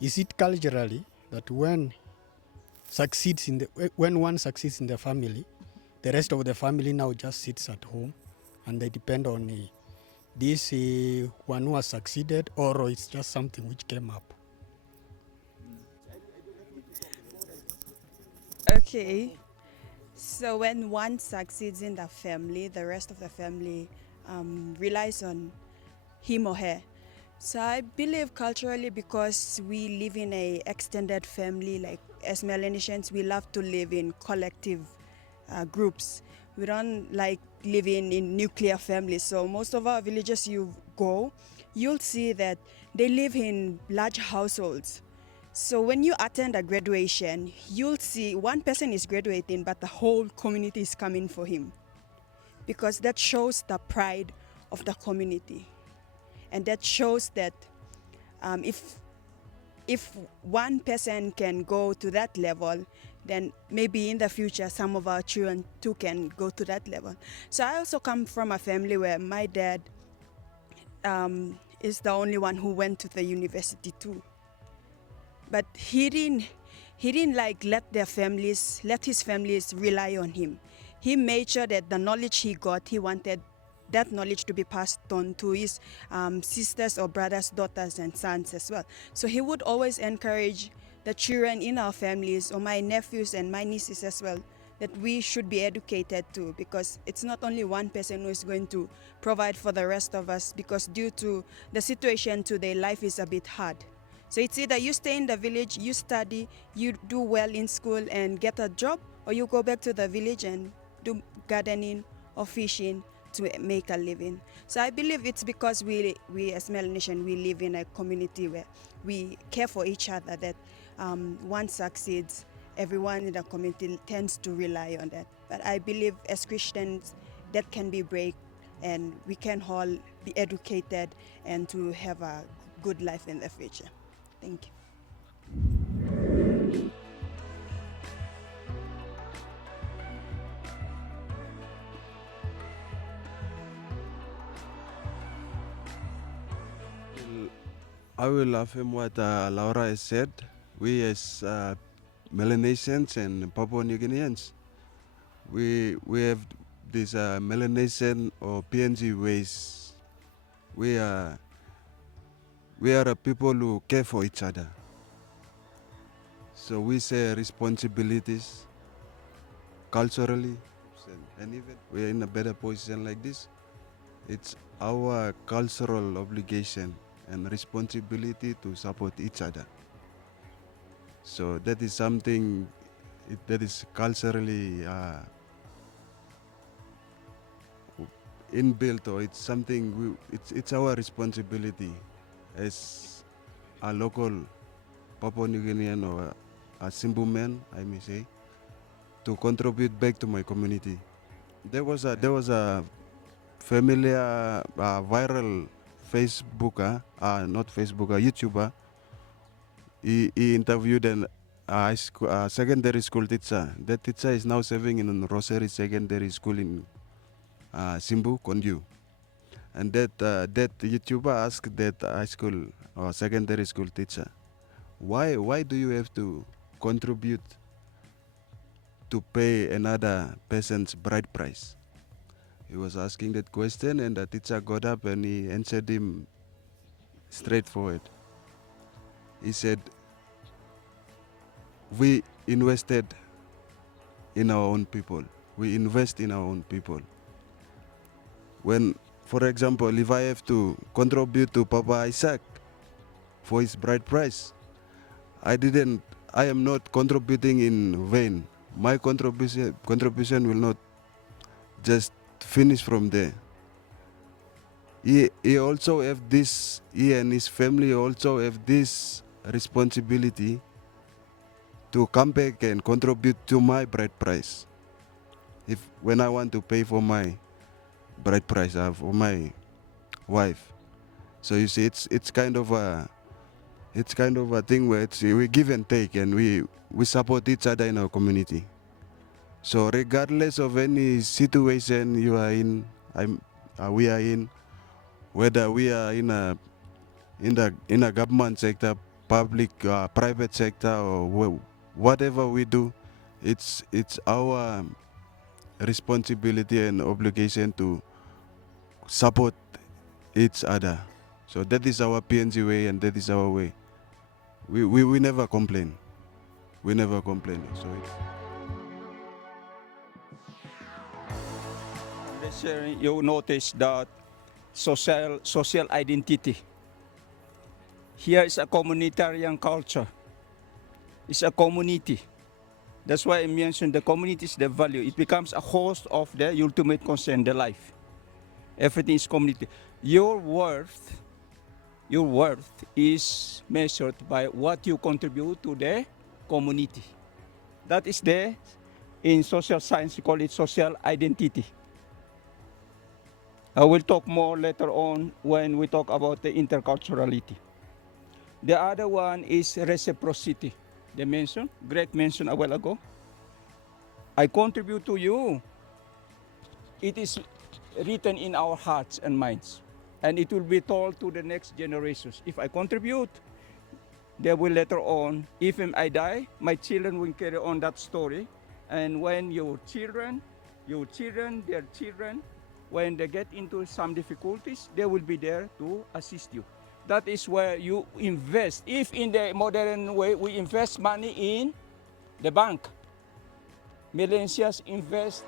Is it culturally that when one succeeds in the family, the rest of the family now just sits at home and they depend on this one who has succeeded, or it's just something which came up? Okay, so when one succeeds in the family, the rest of the family relies on him or her. So I believe culturally, because we live in a extended family, like as Melanesians, we love to live in collective groups. We don't like living in nuclear families. So most of our villages you go, you'll see that they live in large households. So when you attend a graduation, you'll see one person is graduating, but the whole community is coming for him, because that shows the pride of the community, and that shows that um, if if one person can go to that level, then maybe in the future some of our children too can go to that level. So I also come from a family where my dad is the only one who went to the university too, but he didn't like let his families rely on him. He made sure that the knowledge he got, he wanted that knowledge to be passed on to his sisters or brothers, daughters, and sons as well. So he would always encourage the children in our families, or my nephews and my nieces as well, that we should be educated too, because it's not only one person who is going to provide for the rest of us, because due to the situation today, life is a bit hard. So it's either you stay in the village, you study, you do well in school and get a job, or you go back to the village and do gardening or fishing to make a living. So I believe it's because we as Melanesian, we live in a community where we care for each other, that one succeeds, everyone in the community tends to rely on that. But I believe as Christians, that can be break, and we can all be educated and to have a good life in the future. Thank you. Well, I will affirm what Laura has said. We as Melanesians and Papua New Guineans, we have this Melanesian or PNG ways. We are we are a people who care for each other. So we say responsibilities culturally, and even we are in a better position like this. It's our cultural obligation and responsibility to support each other. So that is something that is culturally inbuilt, or it's something it's our responsibility as a local Papua New Guinean or a Simbu man, I may say, to contribute back to my community. There was a familiar viral Facebooker, not Facebooker, YouTuber. He interviewed an secondary school teacher. That teacher is now serving in Rosary Secondary School in Simbu, Kondyu. And that YouTuber asked that high school or secondary school teacher, why do you have to contribute to pay another person's bride price? He was asking that question, and the teacher got up and he answered him straightforward. He said, "We invested in our own people. We invest in our own people. When, for example, if I have to contribute to Papa Isaac for his bride price, I didn't. I am not contributing in vain. My contribution will not just finish from there. He also have this. He and his family also have this responsibility to come back and contribute to my bride price. If when I want to pay for my bride price for my wife, so you see, it's kind of a thing where we give and take, and we support each other in our community. So regardless of any situation you are in, we are in, whether we are in a government sector, public, private sector, or whatever we do, it's our responsibility and obligation to support each other. So that is our PNG way, and that is our way. We never complain. We never complain. So This year you notice that social identity. Here is a communitarian culture. It's a community. That's why I mentioned the community is the value. It becomes a host of the ultimate concern, the life. Everything is community. Your worth is measured by what you contribute to the community. That is in social science, we call it social identity. I will talk more later on when we talk about the interculturality. The other one is reciprocity. Greg mentioned a while ago. I contribute to you. It is written in our hearts and minds. And it will be told to the next generations. If I contribute, they will later on, if I die, my children will carry on that story. And when your children, their children, when they get into some difficulties, they will be there to assist you. That is where you invest. If in the modern way, we invest money in the bank, Malaysians invest